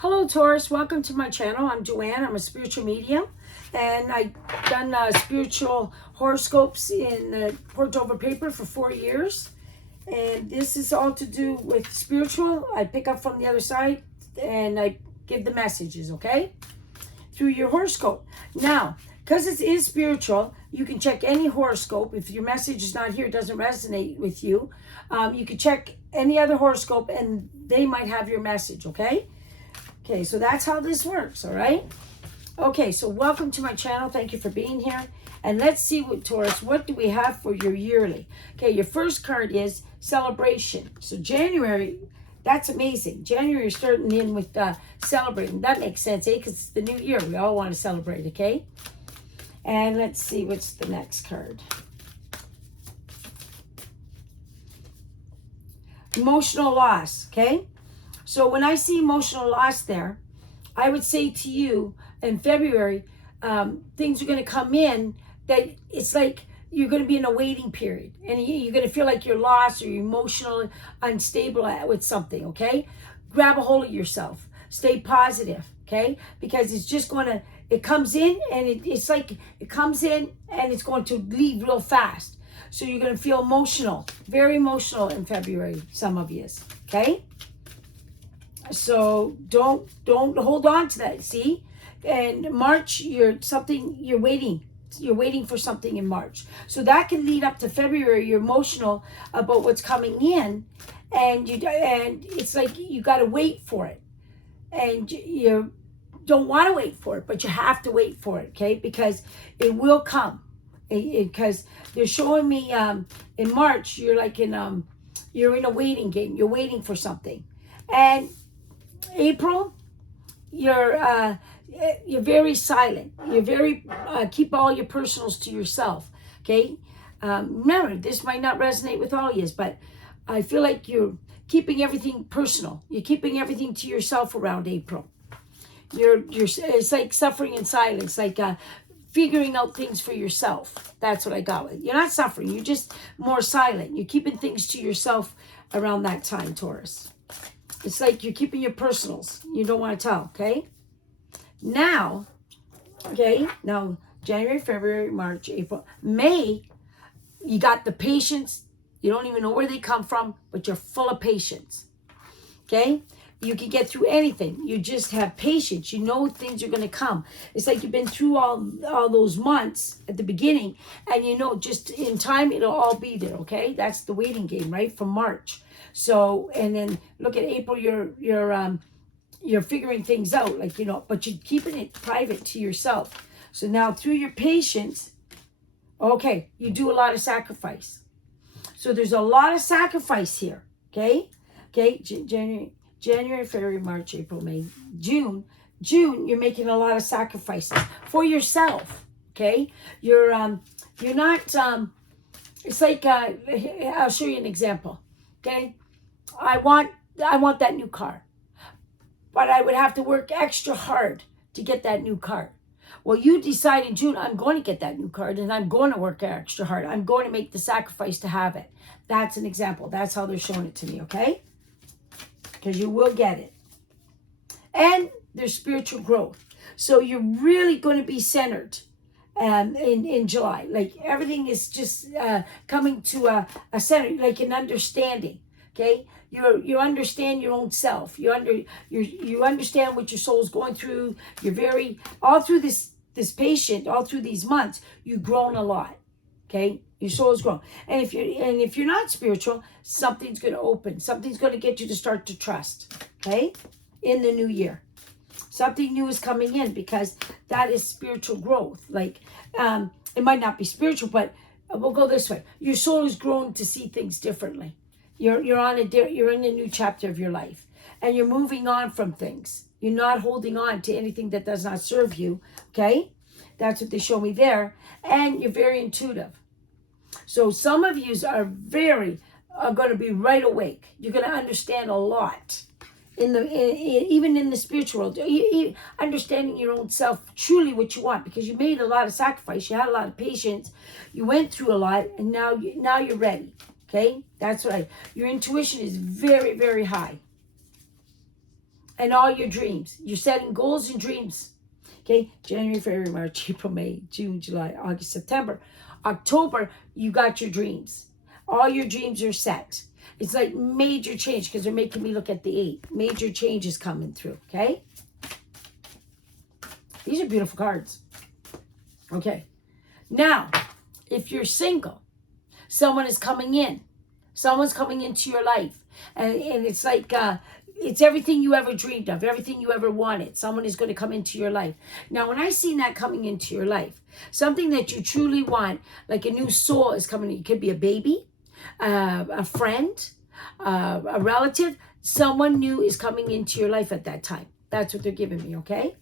Hello Taurus, welcome to my channel. I'm Joanne, I'm a spiritual medium, and I've done spiritual horoscopes in forged over paper for 4 years. And this is all to do with spiritual. I pick up from the other side and I give the messages, okay? Through your horoscope. Now, because it is spiritual, you can check any horoscope. If your message is not here, doesn't resonate with you, you can check any other horoscope and they might have your message, okay? Okay, so that's how this works, all right? Okay, so welcome to my channel. Thank you for being here. And let's see what, Taurus, what do we have for your yearly? Okay, your first card is celebration. So January, that's amazing. January, you're starting in with celebrating. That makes sense, eh? Because it's the new year. We all want to celebrate, okay? And let's see what's the next card. Emotional loss, okay? So when I see emotional loss there, I would say to you in February, things are going to come in that it's like you're going to be in a waiting period. And you're going to feel like you're lost or you're emotionally unstable with something, okay? Grab a hold of yourself. Stay positive, okay? Because it's just going to, it comes in and it's like it comes in and it's going to leave real fast. So you're going to feel emotional, very emotional in February, some of you, okay? So don't hold on to that. See, and March, you're waiting for something in March. So that can lead up to February. You're emotional about what's coming in, and it's like you got to wait for it, and you don't want to wait for it, but you have to wait for it, okay? Because it will come. Because they're showing me in March, you're like you're in a waiting game. You're waiting for something, and April, you're very silent. You're very keep all your personals to yourself. Okay. Remember, this might not resonate with all of you, but I feel like you're keeping everything personal. You're keeping everything to yourself around April. You're it's like suffering in silence, like figuring out things for yourself. That's what I got with. You're not suffering. You're just more silent. You're keeping things to yourself around that time, Taurus. It's like you're keeping your personals. You don't want to tell, okay? Now, January, February, March, April, May, you got the patience. You don't even know where they come from, but you're full of patience, okay? You can get through anything. You just have patience. You know things are going to come. It's like you've been through all those months at the beginning, and you know just in time it'll all be there, okay? That's the waiting game, right? From March. So, and then look at April, you're figuring things out, like, you know, but you're keeping it private to yourself. So now through your patience, okay, you do a lot of sacrifice. So there's a lot of sacrifice here, okay? Okay, January, February, March, April, May, June, you're making a lot of sacrifices for yourself, okay? You're not, it's like, I'll show you an example, okay? I want that new car, but I would have to work extra hard to get that new car. Well, you decide in June, I'm going to get that new car, and I'm going to work extra hard. I'm going to make the sacrifice to have it. That's an example. That's how they're showing it to me, okay? Because you will get it. And there's spiritual growth. So you're really going to be centered in July. Like everything is just coming to a center, like an understanding. Okay, you understand your own self. You understand what your soul's going through. You're very all through this patient, all through these months. You've grown a lot. Okay, your soul has grown. And if you're not spiritual, something's going to open. Something's going to get you to start to trust. Okay, in the new year, something new is coming in because that is spiritual growth. Like it might not be spiritual, but we'll go this way. Your soul is growing to see things differently. You're in a new chapter of your life, and you're moving on from things. You're not holding on to anything that does not serve you. Okay, that's what they show me there, and you're very intuitive. So some of you are going to be right awake. You're going to understand a lot even in the spiritual world. Understanding your own self, truly what you want, because you made a lot of sacrifice. You had a lot of patience. You went through a lot, and now you're ready. Okay, that's right. Your intuition is very, very high. and all your dreams. You're setting goals and dreams. Okay, January, February, March, April, May, June, July, August, September. October, you got your dreams. All your dreams are set. It's like major change because they're making me look at the 8. Major change is coming through, okay? These are beautiful cards. Okay. Now, if you're single, someone is coming in. Someone's coming into your life. And it's like, it's everything you ever dreamed of, everything you ever wanted. Someone is going to come into your life. Now, when I seen that coming into your life, something that you truly want, like a new soul is coming. It could be a baby, a friend, a relative. Someone new is coming into your life at that time. That's what they're giving me, okay?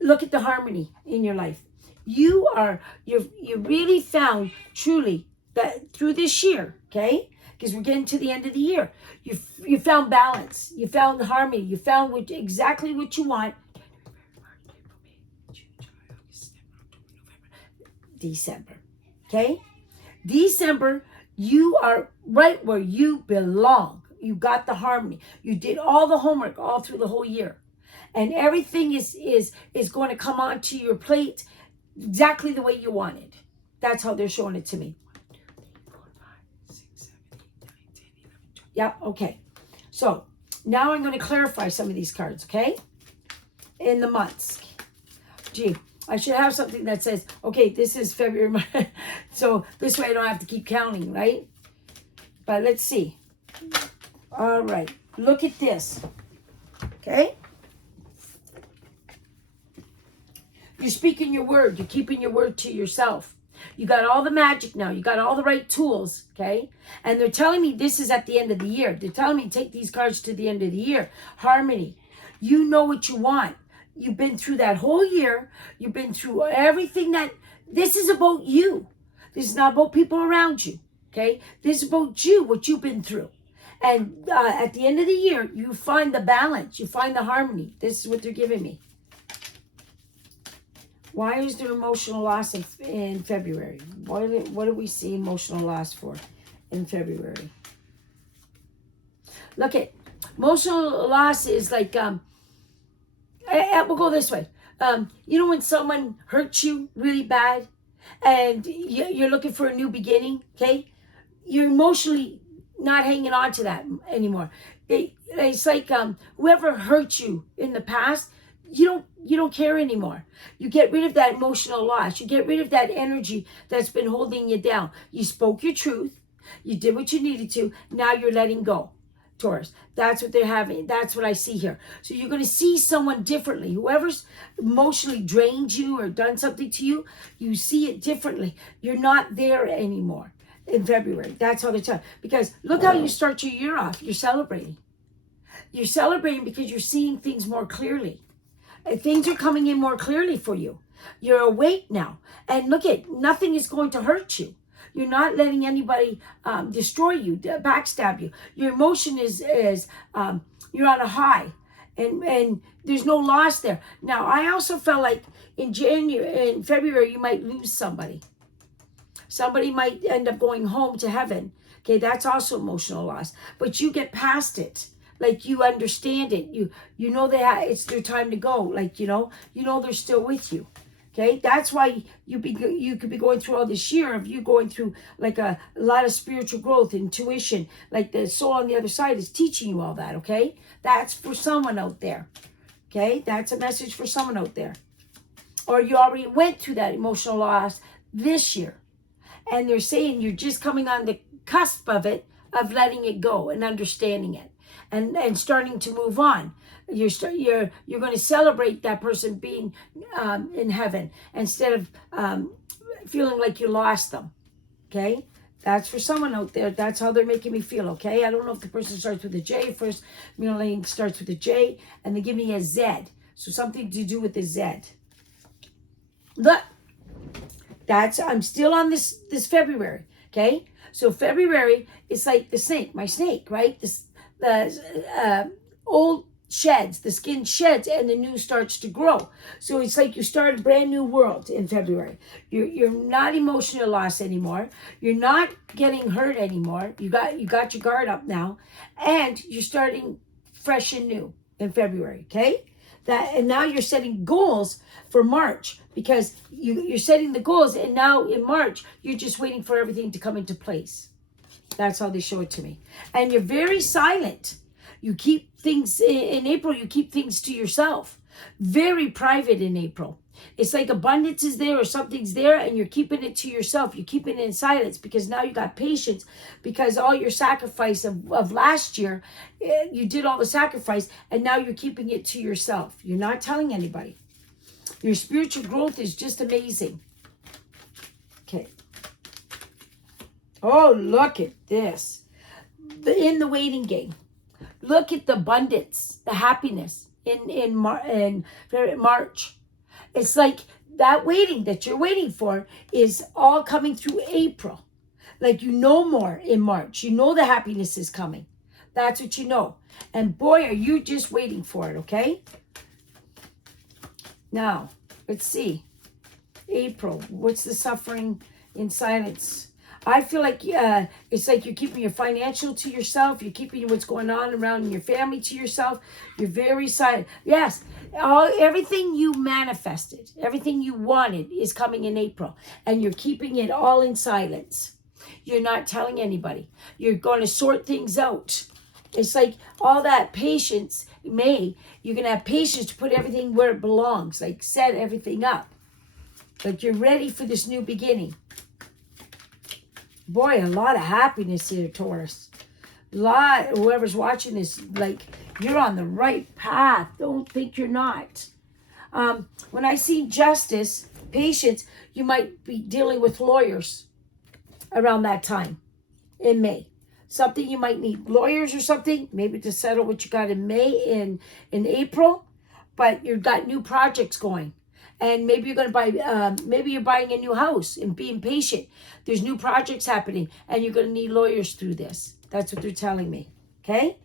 Look at the harmony in your life. You really found truly that through this year, okay? Because we're getting to the end of the year. You found balance. You found harmony. You found exactly what you want. December, okay? December, you are right where you belong. You got the harmony. You did all the homework all through the whole year. And everything is going to come onto your plate exactly the way you wanted. That's how they're showing it to me. 1, 2, 3, 4, 5, 6, 7, 8, 9, 10, 11, 12. Yeah, okay. So now I'm going to clarify some of these cards, okay? In the months. Gee, I should have something that says, okay, this is February. So this way I don't have to keep counting, right? But let's see. All right. Look at this. Okay? You're speaking your word. You're keeping your word to yourself. You got all the magic now. You got all the right tools, okay? And they're telling me this is at the end of the year. They're telling me take these cards to the end of the year. Harmony. You know what you want. You've been through that whole year. You've been through everything that... This is about you. This is not about people around you, okay? This is about you, what you've been through. And at the end of the year, you find the balance. You find the harmony. This is what they're giving me. Why is there emotional loss in February? What do we see emotional loss for in February? Look at emotional loss is like, we'll go this way. You know when someone hurts you really bad and you're looking for a new beginning, okay? You're emotionally not hanging on to that anymore. It's like whoever hurt you in the past, you don't care anymore. You get rid of that emotional loss. You get rid of that energy that's been holding you down. You spoke your truth. You did what you needed to. Now you're letting go, Taurus. That's what they're having. That's what I see here. So you're going to see someone differently. Whoever's emotionally drained you or done something to you, you see it differently. You're not there anymore in February. That's how they're telling. Because look how you start your year off. You're celebrating. You're celebrating because you're seeing things more clearly. Things are coming in more clearly for you. You're awake now. And look at, nothing is going to hurt you. You're not letting anybody destroy you, backstab you. Your emotion is you're on a high. And there's no loss there. Now, I also felt like in February, you might lose somebody. Somebody might end up going home to heaven. Okay, that's also emotional loss. But you get past it. Like you understand it. You know that it's their time to go. Like, you know they're still with you. Okay, that's why you could be going through all this year of you going through like a lot of spiritual growth, intuition. Like the soul on the other side is teaching you all that. Okay, that's for someone out there. Okay, that's a message for someone out there. Or you already went through that emotional loss this year, and they're saying you're just coming on the cusp of it, of letting it go and understanding it. And starting to move on. You're going to celebrate that person being in heaven instead of feeling like you lost them. Okay, that's for someone out there. That's how they're making me feel. Okay, I don't know if the person starts with a J first. Middle name starts with a J, and they give me a Z. So something to do with the Z. Look, I'm still on this February. Okay, so February is like the snake, my snake, right? The old sheds, the skin sheds, and the new starts to grow. So it's like you start a brand new world in February. You're not emotional loss anymore. You're not getting hurt anymore. You got your guard up now, and you're starting fresh and new in February. Okay, and now you're setting goals for March, because you're setting the goals, and now in March you're just waiting for everything to come into place. That's how they show it to me. And you're very silent. You keep things in April, you keep things to yourself. Very private in April. It's like abundance is there or something's there, and you're keeping it to yourself. You're keeping it in silence because now you got patience, because all your sacrifice of last year, you did all the sacrifice, and now you're keeping it to yourself. You're not telling anybody. Your spiritual growth is just amazing. Okay. Oh, look at this. In the waiting game. Look at the abundance, the happiness in March. It's like that waiting that you're waiting for is all coming through April. Like you know more in March. You know the happiness is coming. That's what you know. And boy, are you just waiting for it, okay? Now, let's see. April, what's the suffering in silence? I feel like it's like you're keeping your financial to yourself. You're keeping what's going on around in your family to yourself. You're very silent. Yes, everything you manifested, everything you wanted is coming in April. And you're keeping it all in silence. You're not telling anybody. You're going to sort things out. It's like all that patience, you're going to have patience to put everything where it belongs. Like set everything up. Like you're ready for this new beginning. Boy, a lot of happiness here, Taurus. Whoever's watching this, like, you're on the right path. Don't think you're not. When I see justice, patience, you might be dealing with lawyers around that time in May. Something you might need lawyers or something, maybe to settle what you got in May, in April. But you've got new projects going. And maybe you're going to buy, maybe you're buying a new house and being patient. There's new projects happening and you're going to need lawyers through this. That's what they're telling me. Okay?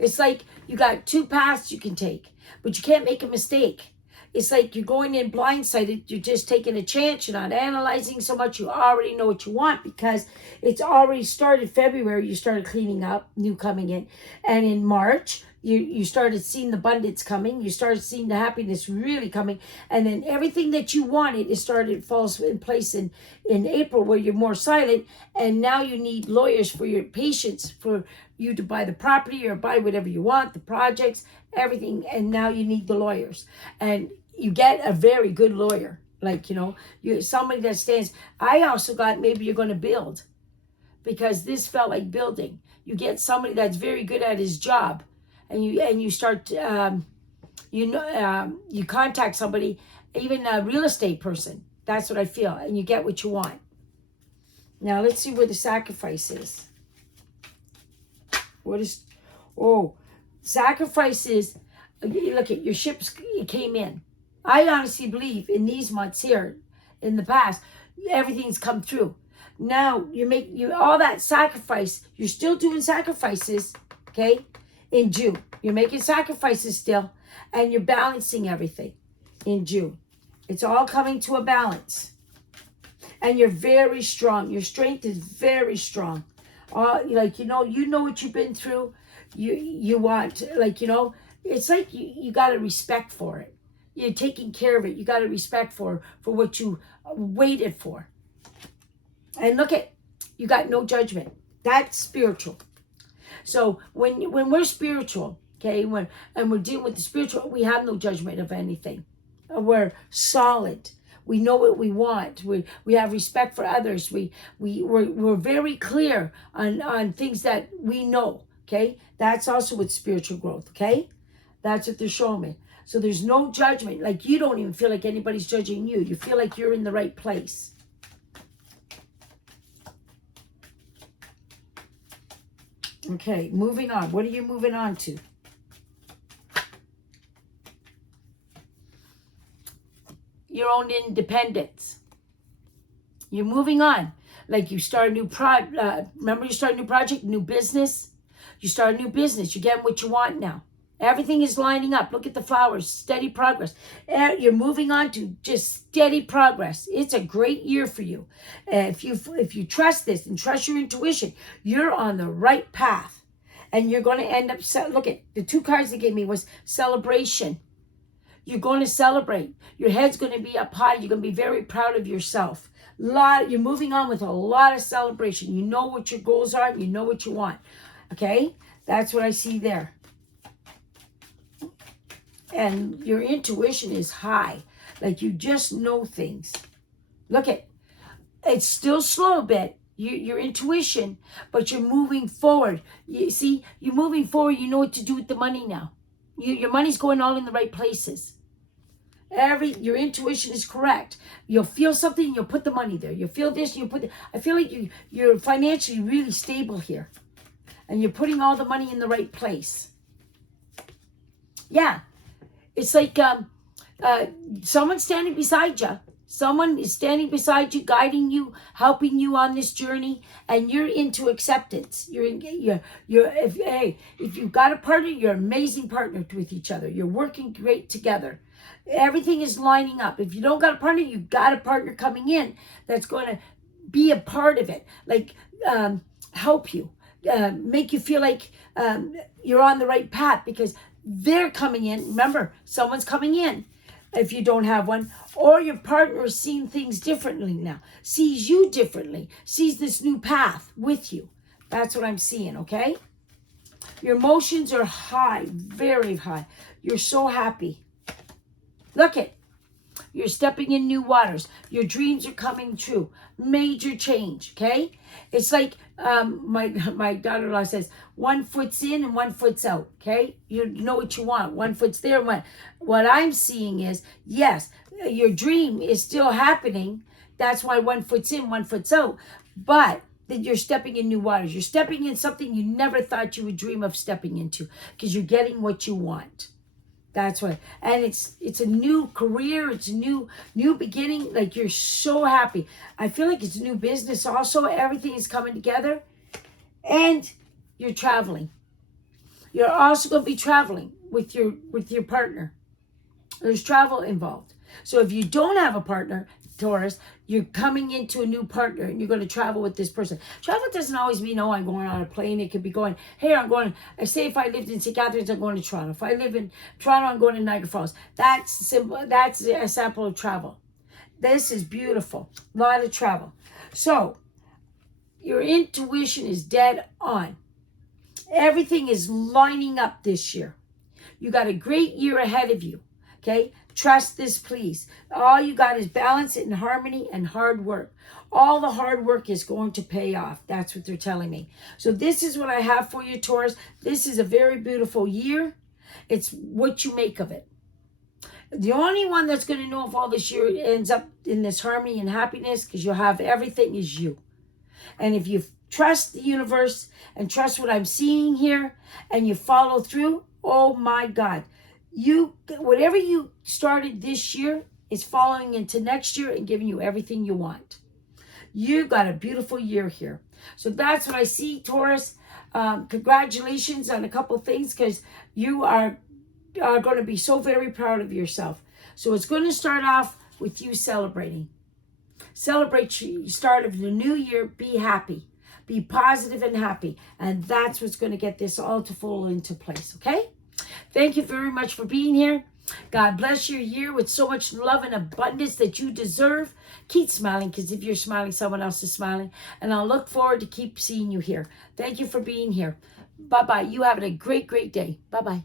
It's like you got two paths you can take, but you can't make a mistake. It's like you're going in blindsided. You're just taking a chance. You're not analyzing so much. You already know what you want because it's already started February. You started cleaning up, new coming in. And in March, you started seeing the abundance coming. You started seeing the happiness really coming. And then everything that you wanted, it started falls in place in April where you're more silent. And now you need lawyers for your patience, for you to buy the property or buy whatever you want, the projects, everything. And now you need the lawyers. And you get a very good lawyer. Like, you're somebody that stands. I also got maybe you're going to build because this felt like building. You get somebody that's very good at his job. And you start, you contact somebody, even a real estate person. That's what I feel. And you get what you want. Now, let's see where the sacrifice is. Sacrifice is, look at your ships came in. I honestly believe in these months here, in the past, everything's come through. Now, you all that sacrifice, you're still doing sacrifices, okay? In June. You're making sacrifices still, and you're balancing everything in June. It's all coming to a balance. And you're very strong. Your strength is very strong. You know what you've been through. You want, it's like you got a respect for it. You're taking care of it. You got a respect for what you waited for. And look at, you got no judgment. That's spiritual. So when we're spiritual, okay, when we're dealing with the spiritual, we have no judgment of anything. We're solid. We know what we want. We have respect for others. We're very clear on things that we know. Okay, that's also with spiritual growth. Okay, that's what they're showing me. So there's no judgment. Like you don't even feel like anybody's judging you. You feel like you're in the right place. Okay, moving on. What are you moving on to? Your own independence. You're moving on. Like you start a new remember you start a new project, new business? You start a new business. You're getting what you want now. Everything is lining up. Look at the flowers. Steady progress. You're moving on to just steady progress. It's a great year for you. If you trust this and trust your intuition, you're on the right path. And you're going to end up, look at the 2 cards they gave me was celebration. You're going to celebrate. Your head's going to be up high. You're going to be very proud of yourself. You're moving on with a lot of celebration. You know what your goals are. You know what you want. Okay? That's what I see there. And your intuition is high. Like you just know things. Look at, it's still slow a bit. Your intuition, but you're moving forward. You see, you're moving forward. You know what to do with the money now. Your money's going all in the right places. Your intuition is correct. You'll feel something, you'll put the money there. You feel this, you put. I feel like you're financially really stable here, and you're putting all the money in the right place. Yeah, it's like someone's standing beside you. Someone is standing beside you, guiding you, helping you on this journey, and you're into acceptance. If you've got a partner, you're an amazing partner with each other. You're working great together. Everything is lining up. If you don't got a partner, you've got a partner coming in that's going to be a part of it, like help you, make you feel like you're on the right path because they're coming in. Remember, someone's coming in if you don't have one, or your partner is seeing things differently now, sees you differently, sees this new path with you. That's what I'm seeing, okay? Your emotions are high, very high. You're so happy. Look at, you're stepping in new waters. Your dreams are coming true. Major change, okay? It's like my daughter-in-law says, 1 foot's in and 1 foot's out, okay? You know what you want. 1 foot's there. What I'm seeing is, yes, your dream is still happening. That's why 1 foot's in, 1 foot's out. But that you're stepping in new waters. You're stepping in something you never thought you would dream of stepping into because you're getting what you want. That's right. And it's a new career. It's a new beginning. Like you're so happy. I feel like it's a new business also. Everything is coming together. And you're traveling. You're also going to be traveling with your partner. There's travel involved. So if you don't have a partner, Taurus, you're coming into a new partner and you're going to travel with this person. Travel doesn't always mean, oh, I'm going on a plane. It could be going, hey, say if I lived in St. Catharines, I'm going to Toronto. If I live in Toronto, I'm going to Niagara Falls. That's simple. That's a sample of travel. This is beautiful. A lot of travel. So your intuition is dead on. Everything is lining up this year. You got a great year ahead of you. Okay? Trust this, please. All you got is balance and harmony and hard work. All the hard work is going to pay off. That's what they're telling me. So this is what I have for you, Taurus. This is a very beautiful year. It's what you make of it. The only one that's going to know if all this year ends up in this harmony and happiness, because you'll have everything, is you. And if you trust the universe and trust what I'm seeing here and you follow through, oh my God. Whatever you started this year is following into next year and giving you everything you want. You got a beautiful year here. So that's what I see, Taurus. Congratulations on a couple things because you are going to be so very proud of yourself. So it's going to start off with you celebrating. Celebrate the start of the new year. Be happy. Be positive and happy. And that's what's going to get this all to fall into place, okay? Thank you very much for being here. God bless your year with so much love and abundance that you deserve. Keep smiling, because if you're smiling, someone else is smiling. And I'll look forward to keep seeing you here. Thank you for being here. Bye-bye. You have a great, great day. Bye-bye.